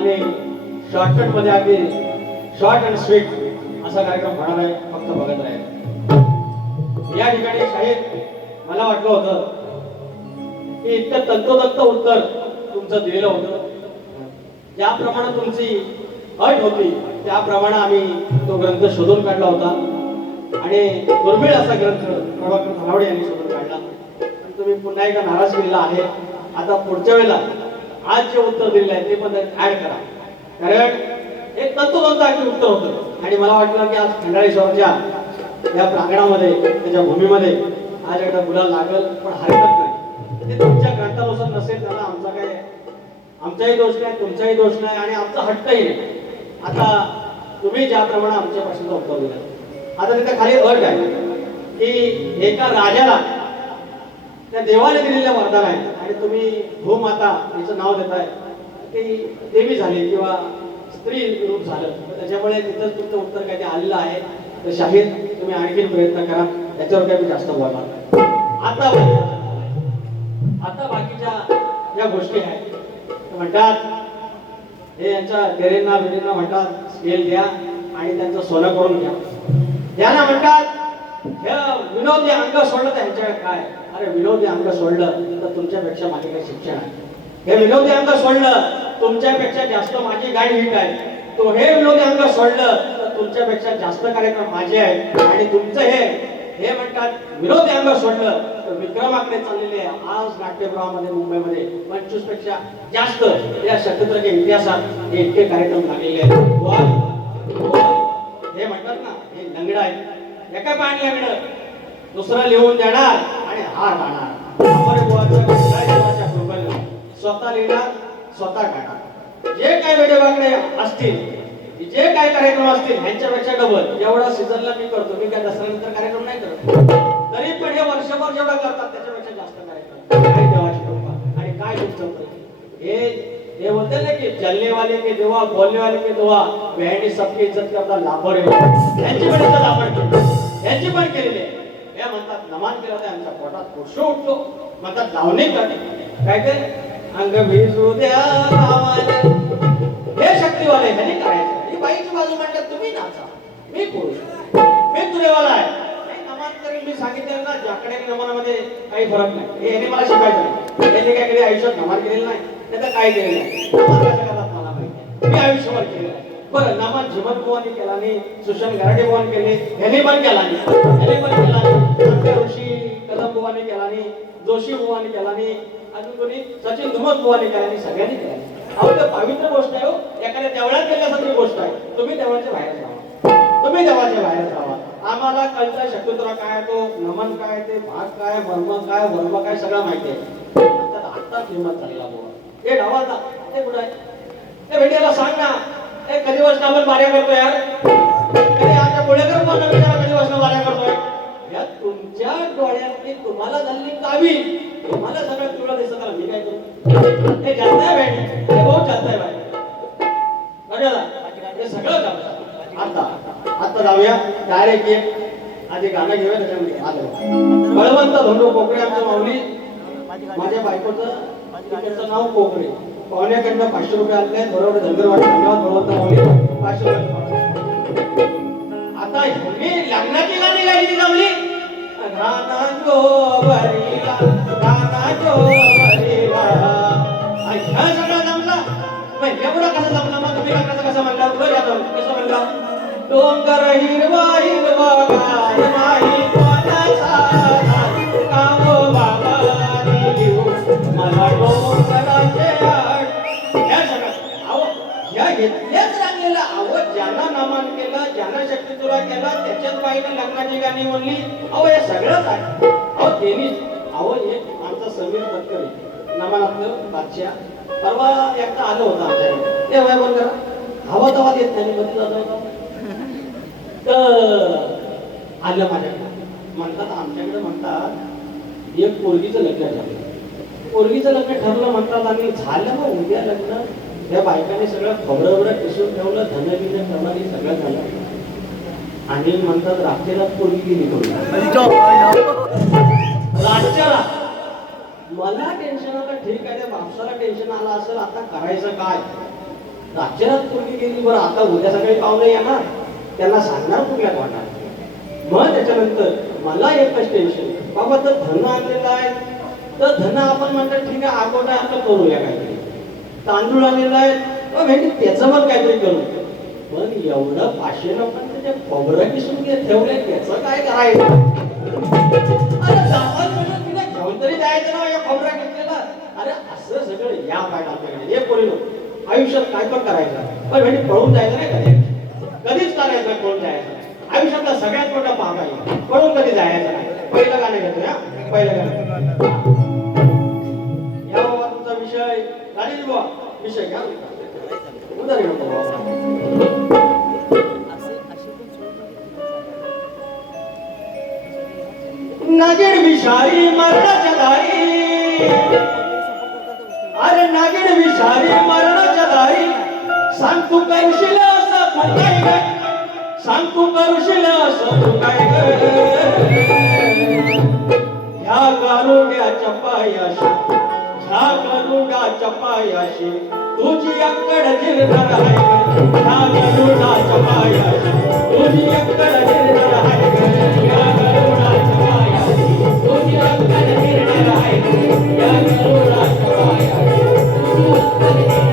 आणि शॉर्टकट मध्ये आम्ही शॉर्ट अँड स्वीट असा कार्यक्रम होणार आहे. फक्त बघत राहील. या ठिकाणी शाहीर मला वाटलं होतं की इतकं तंतोतंत उत्तर तुमचं दिलेलं होतं. ज्याप्रमाणे तुमची अट होती त्याप्रमाणे आम्ही तो ग्रंथ शोधून काढला होता आणि दुर्मिळ असा ग्रंथ प्रभाकर धनावडे यांनी शोधून काढला. पण तुम्ही पुन्हा एकदा नाराज केलेला आहे. आता पुढच्या वेळेला आज जे उत्तर दिलेलं आहे ते पण ऍड करा, कारण एक तंतोतंत अगदी उत्तर होतं. आणि मला वाटलं की आज खंडाळेश्वरच्या या प्रांगणामध्ये त्याच्या भूमीमध्ये आज एकदा गुलाल लागल, पण हरकत नाही. ते तुमच्या ग्रंथानुसार नसेल त्याला आमचाही दोष नाही, तुमचाही दोष नाही आणि आमचा हट्टही नाही. आता तुम्ही ज्याप्रमाणे आमच्यापासून उत्तर दिलं, आता तिथे खाली अट आहे की एका राजाला त्या देवाने दिलेल्या वरदान आहे आणि तुम्ही भूमाता हिचं नाव देताय, ती देवी झाली किंवा स्त्री रूप झालं, त्याच्यामुळे तिथं तुमचं उत्तर काही आलेलं आहे. तर शाहीर तुम्ही आणखी प्रयत्न करा, त्याच्यावर काही जास्त बोलणार. आता बाकीच्या ज्या गोष्टी आहेत म्हणतात हे यांच्या टेरेंना बिरेंना म्हणतात स्केल घ्या आणि त्यांचं सोनं करून घ्या. त्यांना म्हणतात हे विनोदी अंग सोडलं तर ह्यांच्याकडे काय. अरे विनोदी अंग सोडलं तर तुमच्यापेक्षा माझे काही शिक्षण आहे. हे विनोदी अंग सोडलं तुमच्यापेक्षा जास्त माझी गाडी हिट आहे. तो हे विनोदी अंग सोडलं तर तुमच्यापेक्षा जास्त कार्यक्रम माझे आहेत. आणि तुमचं हे म्हणतात विनोदी अंग सोडलं तर विक्रमाकडे चाललेले आहे. आज नाट्यगृहामध्ये मुंबईमध्ये 25 पेक्षा जास्त या शतत्रके इतिहासात हे इतके कार्यक्रम लागलेले आहेत. हे म्हणतात ना हे लंगड आहे, एका पाणी लंगड दुसरं लिहून देणार आणि हार राहणार. स्वतः लिहिणार स्वतः गाणार. जे काय वेडेवाकडे असतील, जे काय कार्यक्रम असतील ह्यांच्यापेक्षा डबल एवढा सीझनला मी करतो. मी काय दसऱ्यानंतर कार्यक्रम नाही करत, तरी पण हे वर्षभर जेवढा करतात त्याच्यापेक्षा जास्त कार्यक्रम. काय देवाची कृपा आणि काय तुमचं हे बोलते ना की जलने वाले के दुआ, बोलने वाले के दुआ, बहनी सबकी इज्जत करता लाभर आहे. यांची पण इज्जत आपण केली, यांची पण केलेली आहे. हे म्हणतात नमान केलं तर आमच्या पोटात पुरुष उठतो, म्हणतात लावणी करते काय ते अंग भिजू द्या गावाला. हे शक्तीवाले ह्यांनी करायचं. ही बाईची बाजू म्हणतात तुम्ही नाचा, मी पुरुष, मी तुरेवाला आहे. नमान करेल मी सांगितलं ना, ज्याकडे नमनामध्ये काही फरक नाही. हे मला शिकायचं नाही. यांनी काय केले आयुष्यात नमान केलेलं नाही, त्याचं काय केलेलं नाही. नमान कसं करतात मला माहिती, मी आयुष्यभर केलं. बरं नमान झिमत बुवानी केला नाही, सुशन गराडे बुवानी केले, ह्याने पण केला नाही, ह्याने पण केला नाही. ऋषी कदम बुवानी केला नाही, जोशी बुवानी केला नाही, अजून कोणी सचिन धुमत बुवानी केला नाही, सगळ्यांनी केला. अहो ते पवित्र गोष्ट आहे. एखाद्या देवळात केल्यासारखी गोष्ट आहे. तुम्ही देवाच्या बाहेर जावा, तुम्ही देवाच्या बाहेर जावा. आम्हाला कळतं शक्यतो काय, तो नमन काय, ते भाग काय, वर्म काय सगळं माहिती आहे. आता किंमत झालेला बुवा हे डावाचा ते कुठं आहे ते भेटीला सांग ना. कधी वाजता आपण मार्या करतो यार, कधी आमच्या पुढेकर पण विचारा कधी वाजता मार्या करतोय. या तुमच्या डोळ्यातली तुम्हाला झालेली कावी तुम्हाला सगळं तुला दिसत आलं. मी काय करू, हे जास्त आहे बॅट, हे बहुत जास्त आहे बॅट. हे सगळं आता जाऊया डायरेक्ट एक आधी गाणं घेऊया त्याच्यामध्ये आलं. बळवंत धोंडो कोकरे आमच्या माऊली, माझ्या बायकोचं तिकडचं नाव कोकरे. पाहुण्याकडनं 500 रुपये आले, बरोबर धनगरवाडी. धन्यवाद बळवंत माऊली, 500 रुपये. आता मी लग्नाची गाणी गायली जमली, डोंगर हिरवा हिरवा गार नाही कोणाचा काव बाबानी घेऊ मला डोंगराचे आड या सगळ्या अहो या घेतल्याच राहिलेला अहो ज्यांना नामान केलं ज्यांना शक्ती तुला केला त्याच्याच बाईने लग्नाची गाणी म्हणली अहो हे सगळंच आहे अहो त्यांनी अहो हे आमचा समीर तटकरे नामानातलं बादशाह परवा एकटा आलं होतं आमच्याकडे ते वय बंद करा हवा तवा देत नाही मध्ये जातो तर आलं माझ्याकडे म्हणतात आमच्याकडे म्हणतात एक पोरगीचं लग्न ठरलं पोरगीचं लग्न ठरलं म्हणतात आणि झालं मग उद्या लग्न त्या बायकाने सगळं खबरं पिसून ठेवलं धनगिन प्रणाली सगळं झालं आणि म्हणतात रात्रीला पोरगी गेली रातच्या मला टेन्शन आता ठीक आहे त्या बापसाला टेन्शन आलं असेल आता करायचं काय रातच्या रात पोरगी गेली बरं आता उद्या सकाळी पावलं येणार त्यांना सांगणार कुठल्या वाटणार मग त्याच्यानंतर मला एकच टेन्शन बाबा तर धन आणलेलं आहे तर धन आपण म्हणतात ठीक आहे आगोटा आपलं करूया काहीतरी तांदूळ आणलेला आहे त्याचं मग काहीतरी करू पण एवढं 500 लोकांचं जे खोबरं किसून ठेवलंय त्याचं काय करायचं अरे तिला घेऊन तरी जायचं ना या खोबरा घेतलेला अरे असं सगळं या पाहिजे आपल्याकडे हे पोरी आयुष्यात काय पण करायचं पण पळून जायचं नाही कधीच करायचं नाही पळून जायचं आयुष्यातला सगळ्यात मोठा पाप आहे पळून कधी जायचं नाही पहिलं गाणं घेतो या पहिलं गाणं या बाबा तुमचा विषय राजेश बुवा विषय घ्या उदाहरण नागिण विषारी मरणाच्या दारी अरे नागिण विषारी मरणाच्या दारी सांग तू करशील असं तू काय ग सांग तू करशील असं तू काय ग ह्या गारुड्याच्या पायाशी ह्या गारुड्याच्या पायाशी तुझी अक्कड जिरणार आहे ह्या गारुड्याच्या पायाशी तुझी अक्कड जिरणार आहे ह्या गारुड्याच्या पायाशी तुझी अक्कड जिरणार आहे ह्या गारुड्याच्या पायाशी तुझी अक्कड जिरणार आहे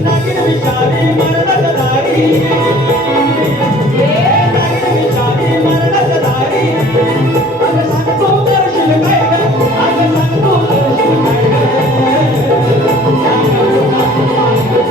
नागिन विषारी मरणाच्या दारी नागिन विषारी मरणाच्या दारी अगं सांग तू करशील काय ग अगं सांग तू करशील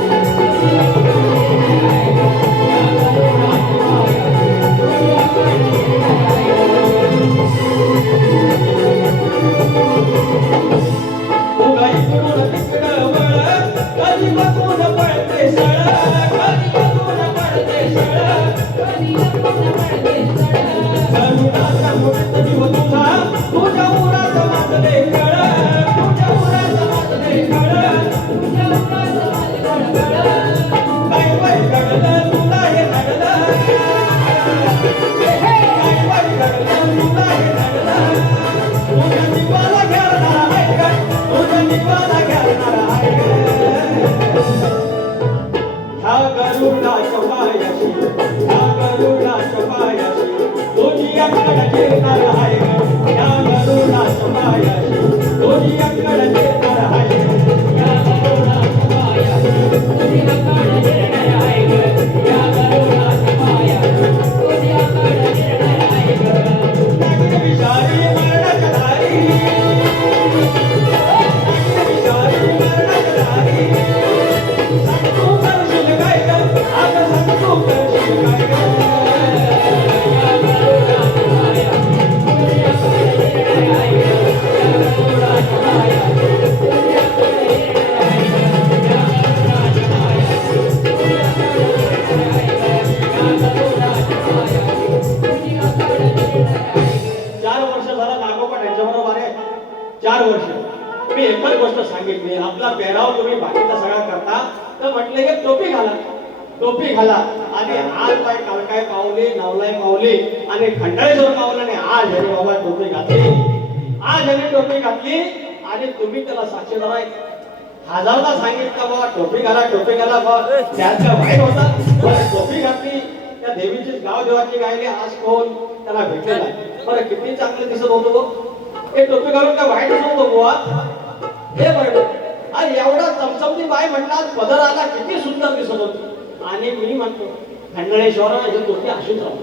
काय आपला पेहराव तुम्ही बाकीचा सगळा करता तर म्हटलं की टोपी घाला आणि आज पाय कालकाय पावले नवलाय पावले आणि खंडाळेश्वर पावलाने आज ह्याने बाबा टोपी घातली आज ह्याने टोपी घातली आणि तुम्ही त्याला साक्षीदार आहे हजारदा सांगितलं बाबा टोपी घाला बाबा त्याचा वाईट होता टोपी घातली त्या देवीची गाव देवाची गायली आज कोण त्याला भेटलेला बरं किती चांगलं दिसत होतो बघ हे टोपी घालून काय वाईट होतो बुवा हे बरं आणि एवढा चमचमती बाई म्हणतात पदर आला किती सुंदर दिसत होती आणि मी म्हणतो खंडळे शहर हे गोष्टी अशीच राहू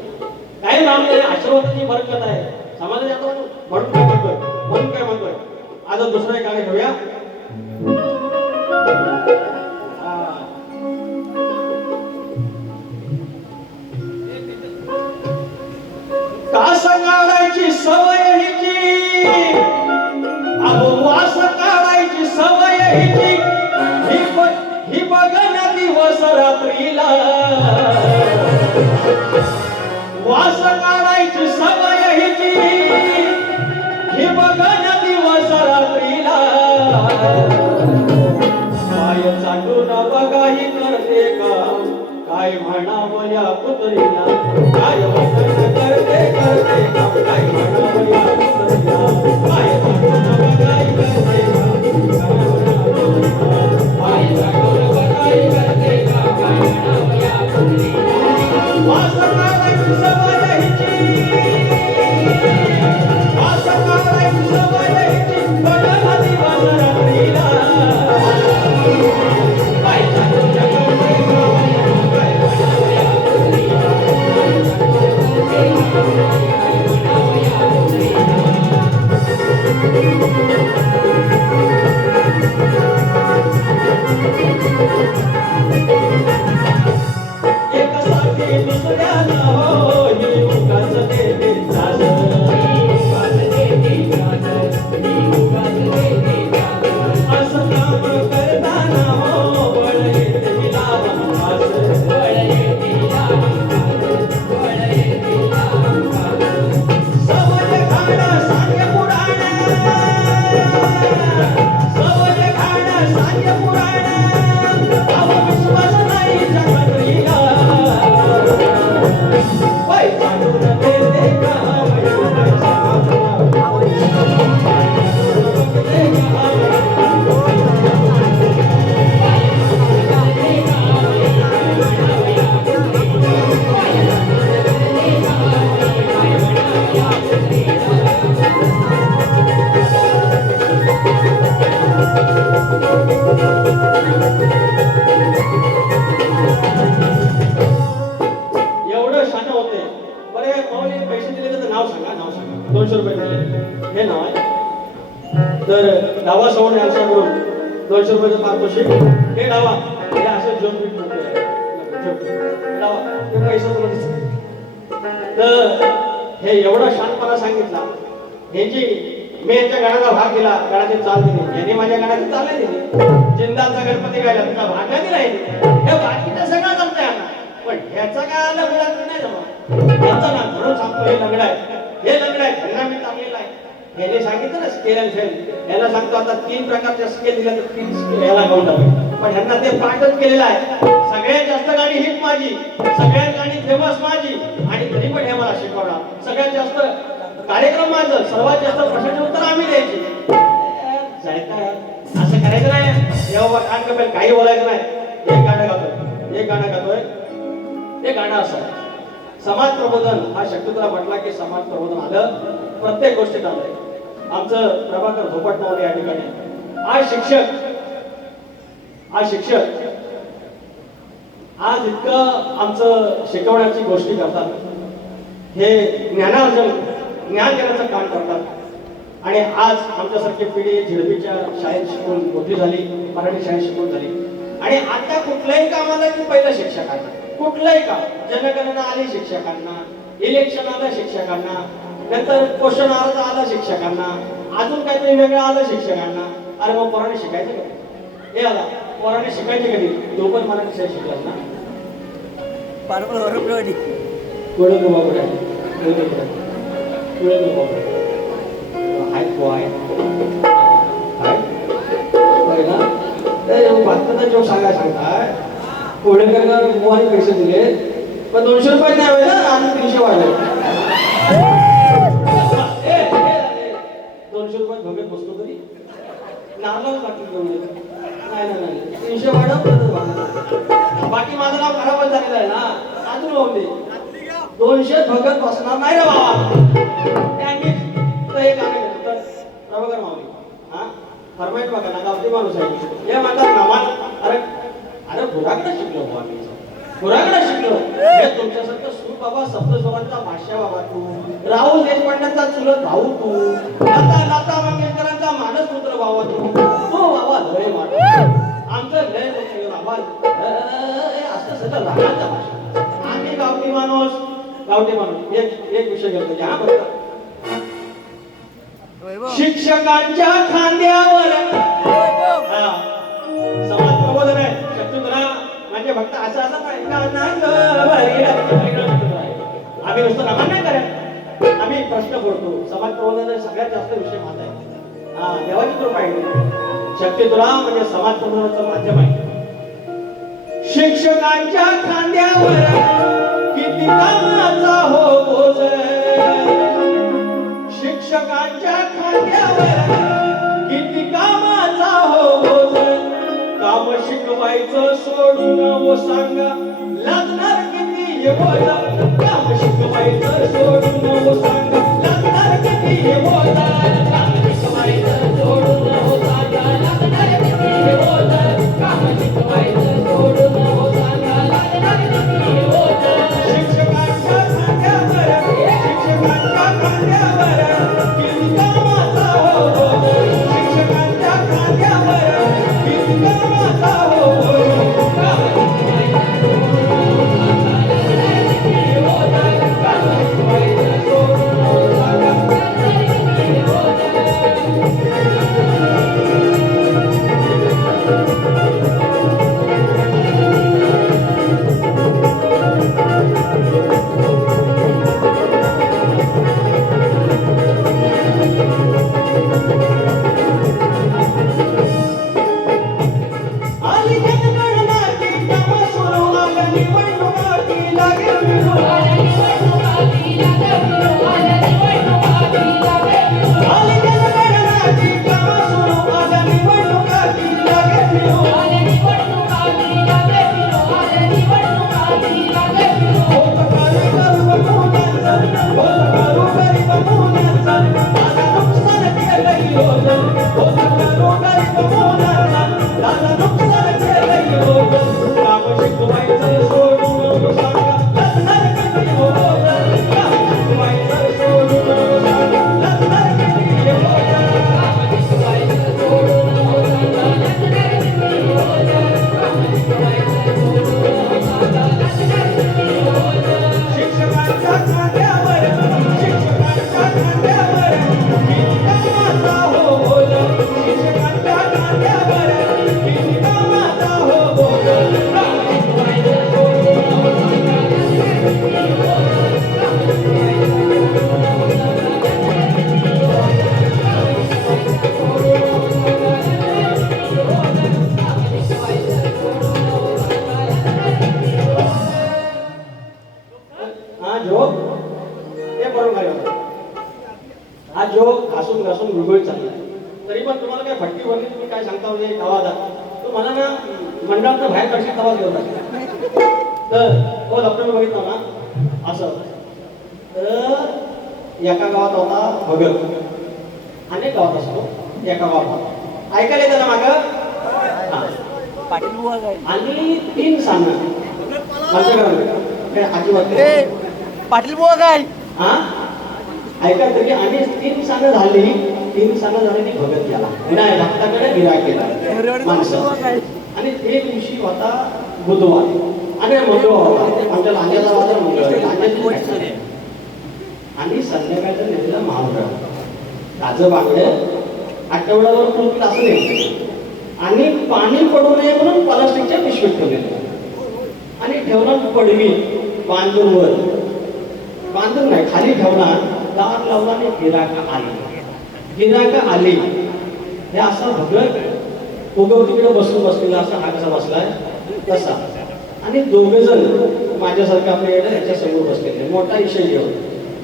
काही नाम नाही आशीर्वादाची बरकत आहे समाजात आता म्हणून काय म्हणतोय आता दुसरं एक गाणं घेऊया कास काढायची सवय हिची अहो वास काढायची सवय हिची ही बघन दिवस रात्रीला वास काढायची सवय हिची ही बघन दिवस रात्रीला काय चाटून बघाही करते का काय म्हणावं या पुतळीला काय करते का काय म्हणावं या पुतळीला काय चाटून बघाही करते का काय चाटून बघाही करते का काय म्हणावं या पुतळीला वास काढायची सवय हिची वास काढायची सवय हिची बघन दिवस रात्रीला काय चाटून बघाही तर डावा सोडून यांच्याकडून 200 रुपयाचं पारितोषिक हे डावा हे असं जोन पीठ डावा ते पैसा तर हे एवढा शांतपणा सांगितला ह्याची मी यांच्या गाण्याचा भाग दिला गाण्याची चाल दिली यांनी माझ्या गाण्याची चाल नाही दिली जिंदाचा गणपती गायला तुझा भाग नाही दिला हे बाकीचं सगळं जमतंय यांना पण ह्याचा काय आलं मिळालं नाही जमा यांचा ना म्हणून सांगतो हे लंगड आहे ह्यांना मी चांगलेला आहे याने सांगितलं ना स्केल अँड फेल याला सांगतो आता 3 प्रकारच्या स्केल दिल्या तर 3 स्केल याला गाऊन टाकू पण ह्यांना ते पाठच केलेलं आहे सगळ्यात जास्त गाणी हिट माझी सगळ्यात गाणी फेमस माझी आणि तरी पण हे मला शिकवणार सगळ्यात जास्त कार्यक्रम माझं सर्वात जास्त प्रश्नाची उत्तर आम्ही द्यायची असं करायचं नाही जेव्हा कान कपेल काही बोलायचं नाही एक गाणं गातोय ते गाणं असं आहे समाज प्रबोधन हा शब्द तुला म्हटला की समाज प्रबोधन आलं प्रत्येक गोष्टीत आलंय आमचं प्रभाकर झोपटनावर या ठिकाणी आज शिक्षक आज इतकं आमचं शिकवण्याची गोष्टी करतात हे ज्ञानार्जन ज्ञान देण्याचं काम करतात आणि आज आमच्यासारखी पिढी झिडपीच्या शाळेत शिकून मोठी झाली मराठी शाळेत शिकून झाली आणि आता कुठल्याही कामाला की पहिलं शिक्षकांना कुठलंही काम जनगणना आली शिक्षकांना इलेक्शन आलं शिक्षकांना नंतर क्वेश्चन आलं शिक्षकांना अजून काहीतरी वेगळं आलं शिक्षकांना अरे मग पोराने शिकायचं कधी हे आला पोराने शिकायचे कधी तो पण मराठी शाळेत शिकलास ना सांगताय कोळेकरला बुवाने पैसे दिले पण 200 रुपये नाही हवे ना अजून 300 वाढले 200 रुपये भगत बसतो तरी नारळ काटून घेऊन येतो नाही 300 वाढव बाकी माझं नाव खराबच झालेलं आहे ना अजून होऊन दे 200 भगत बसणार नाही रे बाबा त्यांनी तर हे गाणं घेतलं तर प्रभाकर माऊली हा फरमाईत बघा ना गावठी माणूस आहे हे म्हणतात नमान अरे बुराकडे शिकलो आम्ही कुणाकडे शिकलो हे तुमच्यासारखं सूर बाबा सप्तस्वरांचा भाष्या बाबा तू राहुल देशपांड्यांचा चुलत भाऊ तू लता मंगेशकरांचा मानस पुत्र बाबा तू बाबा लय मार आमचं लय बाबा असं सगळं राहण्याचा भाषा आम्ही गावठी माणूस एक विषय घेतो की हा बघा शिक्षकांच्या खांद्यावर समाज प्रबोधन आहे शत्रुघ्न म्हणजे फक्त असं आम्ही नुसतं नमन नाही करत आम्ही प्रश्न पडतो समाज प्रबोधनाचे सगळ्यात जास्त विषय माझा आहे देवाची कृपा आहे शक्ती तुला म्हणजे समाज प्रबोधनाचं माध्यम आहे शिक्षकांच्या खांद्यावर किती कामाचा हो बोज शिक्षकांच्या खांद्यावर किती कामाचा हो बोज काम शिकवायचं सोडून वो सांगा लागणार किती हे बोल काम शिकवायचं सोडून वो सांगा लागणार किती हे बोल काम शिकवायचं सोडून वो सांगा लागणार किती हे बोल काम शिकवायचं सोडून वो सांगा लागणार किती हे बोल शिक्षकांच्या खांद्यावर किती कामाचा हो बोल शिक्षकांच्या खांद्यावर किती कामाचा हो बोल हा जोक घासून घासून गुळगुळीत चालला तरी पण तुम्हाला काय फटकी भरली तुम्ही काय सांगता म्हणजे गावाला तो मला ना मंडळाचं बाहेर काढशील तवाच घेऊन तर तो डॉक्टर बघितला ना असं तर एका गावात होता भगत अनेक गावात असतो एका गावात ऐकायला येतं ना मागं आणि 3 सामना माझ्या अजिबात पाटील बुवा काय हा ऐका तरी आणि 3 सानं झाली 3 सानं झाली की भगत गेला नाही भक्ताकडे गिराक केला माणसं आणि ते दिवशी होता बुधवार आणि मंगळवार होता आमच्या लांजाचा बाजार मंगळवार आणि संध्याकाळचं नेलेलं महाराज ताजं बांगडं आठवड्यावर खूप असं नाही आणि पाणी पडू नये म्हणून प्लास्टिकच्या पिशवीत ठेवलेलं आणि ठेवला पडवी बांधून नाही खाली ठेवला दार लावला आणि गिराका आली हे असं भगत उगव तिकडे बसलेला असा हा कसा बसलाय तसा आणि 2 जण माझ्यासारखं आपल्या याच्या समोर बसलेले मोठा विषय घेऊन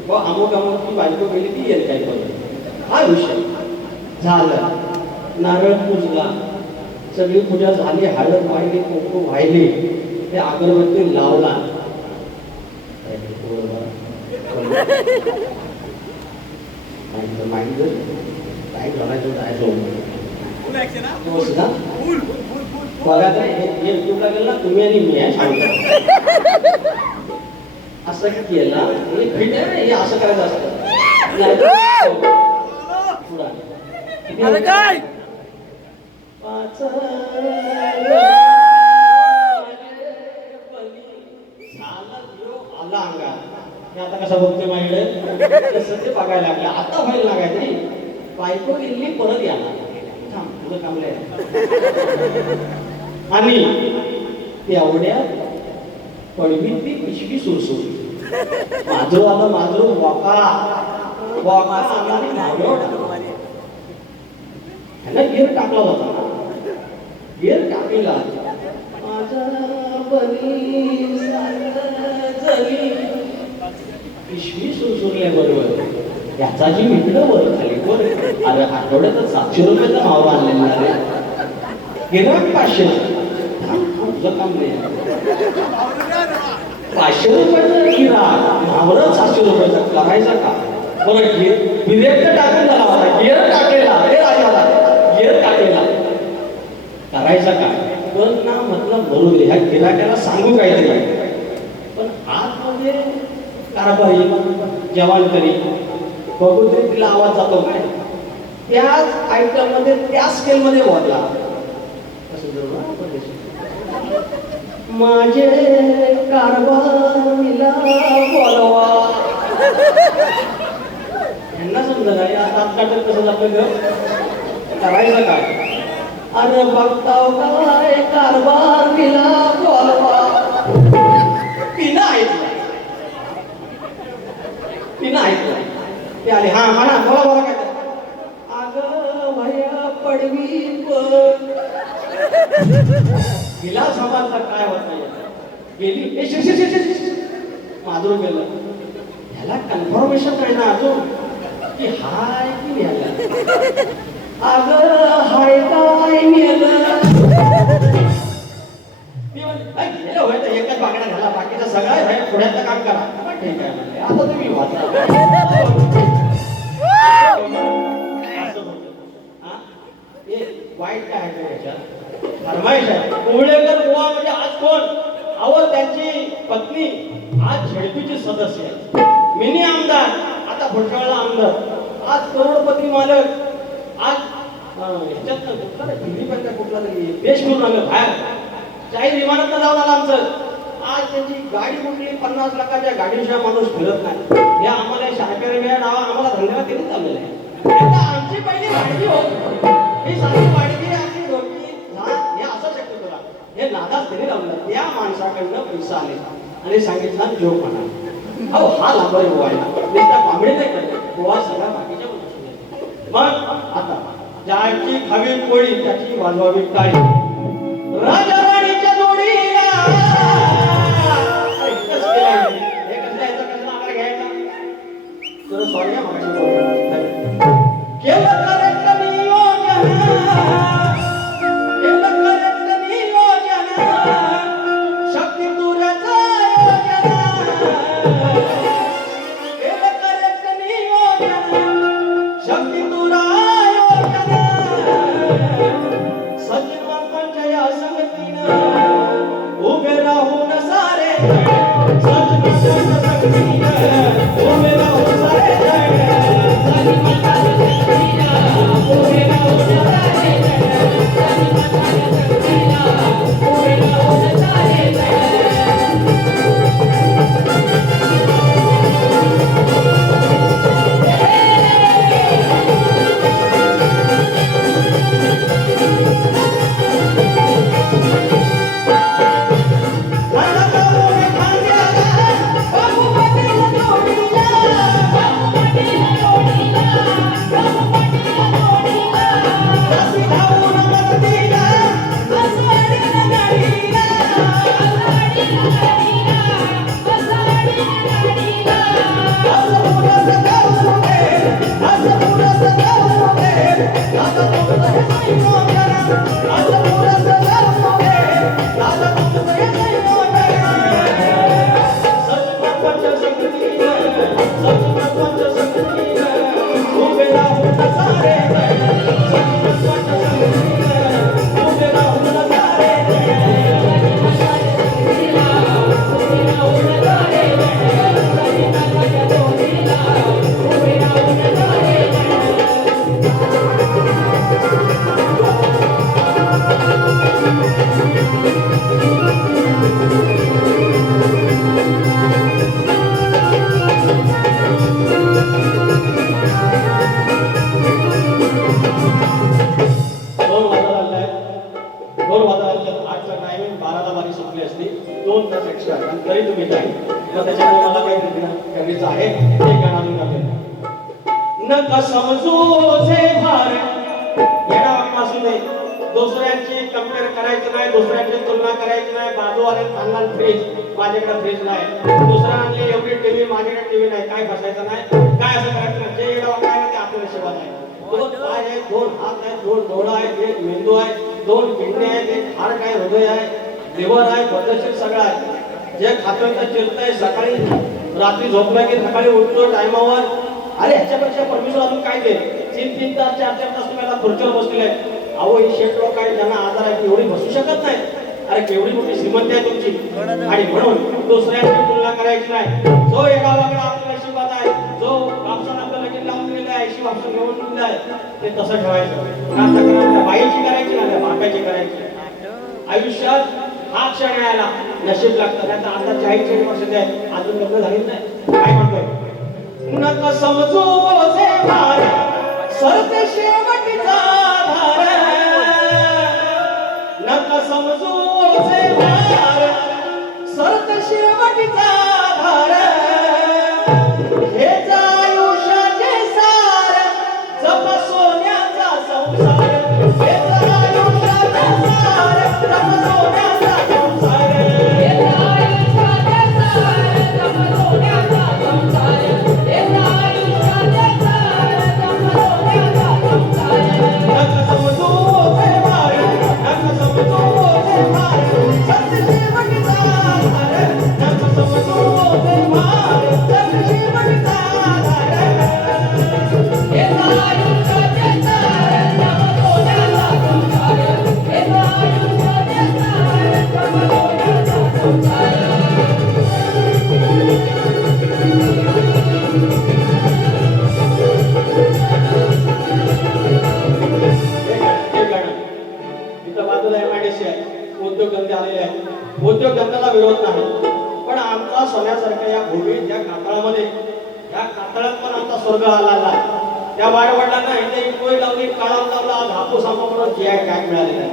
व अमुक ती बायको गेली ती येईल काय करून हा विषय झाला नारळ पूजला सगळी पूजा झाली हळद वाहिली कुंकू वाहिली ते अगरबत्ती लावला बघा तर हे युट्यूबला गेलं ना तुम्ही आणि मी आहे सांगतो असं केलं हे फिट आहे हे असं करायचं असतं काय आला अंगा आता कसा बघतोय माझ्याकडे तसं ते बघायला लागलं आता व्हायला लागायची बायको गेली परत याला थांब तुझं कामलंय आणि एवढ्या पडवीत ती पिशवी सुरसुरली माझं आता माझं वाका वाका आणि ह्याला गिअर टाकला होता ना गिअर टाकला माझा बनी जरी पिशवी सुरसुरल्याबरोबर याचा जी मित्र वर खाली वर अरे आठवड्यात 700 रुपयाचा भाव आणलेला रे गिराक 500 तुझं काम नाही 500 रुपयाचा गिराक भावरच 700 रुपयाचा करायचा का बरं गिरेक टाकून झाला होता गिअर टाकलेला रे राजाला गिअर टाकलेला करायचा काय पण ना म्हटलं भरू दे ह्या गिराक्याला सांगू काहीतरी पण आतमध्ये कारभारी जवान तरी बघू तरी तिला आवाज जातो काय त्याच आयटम मध्ये त्या स्केल मध्ये बोलला माझे कारभारीला बोलवा यांना समजा नाही आता आत्ता कसं जातं ग करायचं काय अरे बघताव काय कारभारीला बोलवा तिनं ऐकलं तिनं ऐकलं ते आले हा म्हणा बोला बोला काय अगं भया पडवी पण तिला समाजला काय होत नाही गेली ए माधुर गेलं ह्याला कन्फर्मेशन काय ना अजून की हाय की न्याला अगं हाय काय नेलं ती म्हणते होय तर एकच बागडा झाला बाकीचा सगळा आहे पुढ्याचं काम करा ठीक आहे म्हणले आता तुम्ही वाचा वाईट काय आहे याच्यात फरमाईश आहे कोळेकर बुवा म्हणजे आज कोण अहो त्यांची पत्नी आज झेडपीचे सदस्य आहे मिनी आमदार आता भुसावळला आमदार आज करोडपती मालक आज ह्याच्यात कुठला दिल्ली कुठला तरी देश करून आलं बाहेर शाहीर विमानात जाऊन आला आमचं आज त्यांची गाडी कुठली 50 लाखाच्या गाडीशिवाय माणूस फिरत नाही हे आम्हाला शाळकरी नाव आम्हाला धन्यवाद त्यांनी चाललेलं आहे आता आमची पहिली वाडगी होत ही साधी वाडगी आपली डोकी हे असं शक्य तुला हे नादाच त्यांनी लावलं त्या माणसाकडनं पैसा आले आणि सांगितलं जोक म्हणा अहो हा लांबर गोवायला नुसता बांबडी नाही करत गोवा सगळा बाकीच्या मग आता ज्याची खावी पोळी त्याची वाजवावी टाळी राजा राणीच्या जोडीला हे कसं यायचं कसं आम्हाला घ्यायचा तर सॉरी केलं करेक्ट नियोजन केलं करेक्ट नियोजन शक्ती तुऱ्याचं केलं करेक्ट नियोजन शक्ती तुरा सचिन नका समजू जे भार येडा वाकडा असू दे. दुसऱ्यांची कंपेअर करायचं नाही, दुसऱ्यांची तुलना करायची नाही. बाजूवाले आणणार फ्रीज, माझ्याकडे फ्रीज नाही. दुसरा आणली एवढी टीव्ही, माझ्याकडे टीव्ही नाही. काय फसायचं नाही, काय असं करायचं नाही. जे येडा वाकडा आहे ना ते आपल्या नशिबात आहे. दोन पाय आहेत, दोन हात आहेत, दोन डोळा आहे, एक मेंदू आहे, दोन किडनी आहेत, एक हार्ट आहे, हृदय आहे, लिव्हर आहे, पद्धतशीर सगळं आहे. जे खातोय तर चिरतंय, सकाळी रात्री झोपलं की सकाळी उठतो टायमावर. अरे ह्याच्यापेक्षा परमेश्वर अजून काय दे. 3-3 तास 4-4 तास तुम्ही आता खुर्चीवर बसलेले आहे. अहो ही शेठ लोक आहे ज्यांना आजार आहे एवढी बसू शकत नाही. अरे केवढी मोठी श्रीमंती आहे तुमची. आणि म्हणून दुसऱ्यांची तुलना करायची नाही. जो एका वाकडा आपल्या नशिबात आहे, जो कापसाला आपलं लगीन लावून दिलेलं आहे, 80 वापसून घेऊन दिलेलं आहे, ते तसं ठेवायचं. का तक्रार त्या बाईची करायची ना, त्या बापाची करायची. आयुष्यात हा क्षण यायला नशीब लागतं. नाही तर आता 40-40 वर्ष ते अजून लग्न झालीच नाही. काय म्हणतोय, नका समजू जे भार सरते शेवटीचा धार. नका समजू जे भार सरते शेवटीचा धार. हेच आयुष्याचे सार जप सोन्याचा संसार. हेच आयुष्याचे सार जप सोन्याचा संसार. हेच आयुष्याचे सार जप सोन्याचा संसार. हेच आयुष्याचे सार जप सोन्याचा संसार. नका समजू जे भार, नका समजू जे भार सरते शेवटीचा धार. नका समजू जे भार सरते शेवटीचा धार. हेच आयुष्याचे सार जप सोन्याचा संसार. हेच आयुष्याचे सार जप सोन्याचा संसार. हे गाणं इथं बाजूला MIDC आहे, उद्योगधंदे आलेले आहेत. उद्योगधंद्याला विरोध नाही, पण आमचा सोन्यासारख्या या भूमीत या कातळामध्ये, या कातळात पण आमचा स्वर्ग आला. त्या वाडवडिलांना इथे कोळी लावली, काळाम लावला, आज हापूस आंबा म्हणून GI टॅग मिळालेला आहे.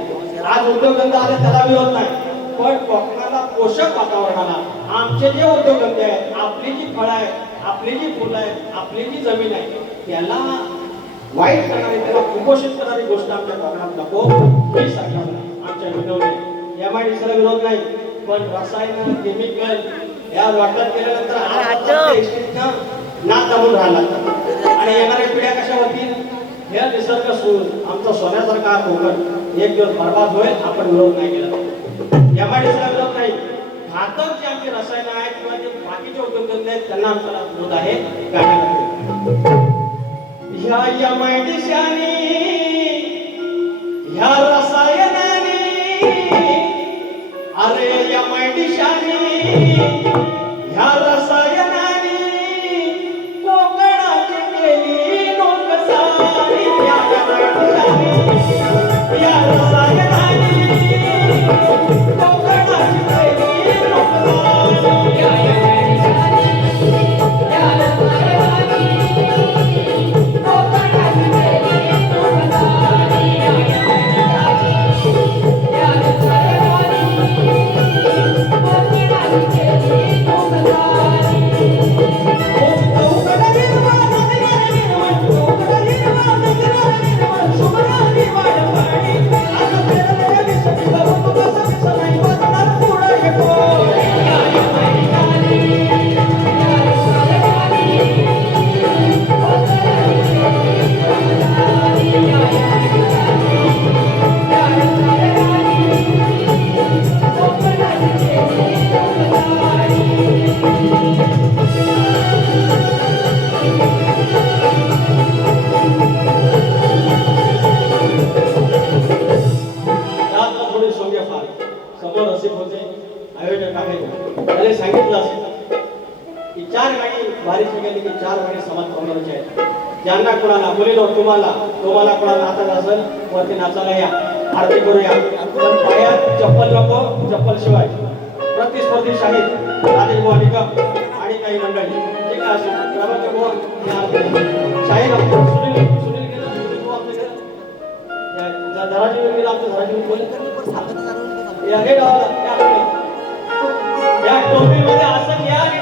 आज उद्योगधंदे आले त्याला विरोध नाही, पण कोकणाला पोषक वातावरणाला आमचे जे उद्योगधंदे आहेत, आपली जी फळं आहेत, आपली जी फुलं आहेत, आपली जी जमीन आहे, त्याला वाईट करणारी, त्याला कुपोषित करणारी गोष्ट आमच्या कोकणात नको. ही सरकारला आमच्या विनवणी. MIDCला विरोध नाही, पण रसायन केमिकल या वाटत केल्यानंतर नाक दाबून राहिला आणि येणाऱ्या पिढ्या कशा होतील. हे निसर्ग आमचा सोन्यासारखा हा कोकण एक दिवस बर्बाद होईल. आपण विरोध नाही केला. MIDCला विरोध नाही. घातक जे आमचे रसायन आहेत किंवा जे बाकीचे उद्योगधंदे आहेत त्यांना आमचा विरोध आहे. गाण्याला ह्या MIDCने ह्या रसायनाने, अरे MIDCने ह्या रसायनाने कोकणाची केली नुकसानी. या MIDCने या रसायनाने कोकणाची केली नुकसानी. या MIDCने या रसायनाने कोकणाची केली नुकसानी. या MIDCने या रसायनाने कोकणाची केली नुकसानी. समोर रसिक होते, आयोजक आहे, त्याने सांगितलं असेल की 4 गाणी वारीची गेली की 4 गाणी समाज कमवण्याची आहेत. ज्यांना कोणाला मुलीनो तुम्हाला कोणाला नाचायला असेल वरती नाचायला या, आरती करूया. पण पायात चप्पल नको, चप्पल शिवाय. प्रतिस्पर्धी शाहीर राजेश निकम आणि काही मंडळी ठीक आहे. शाहीर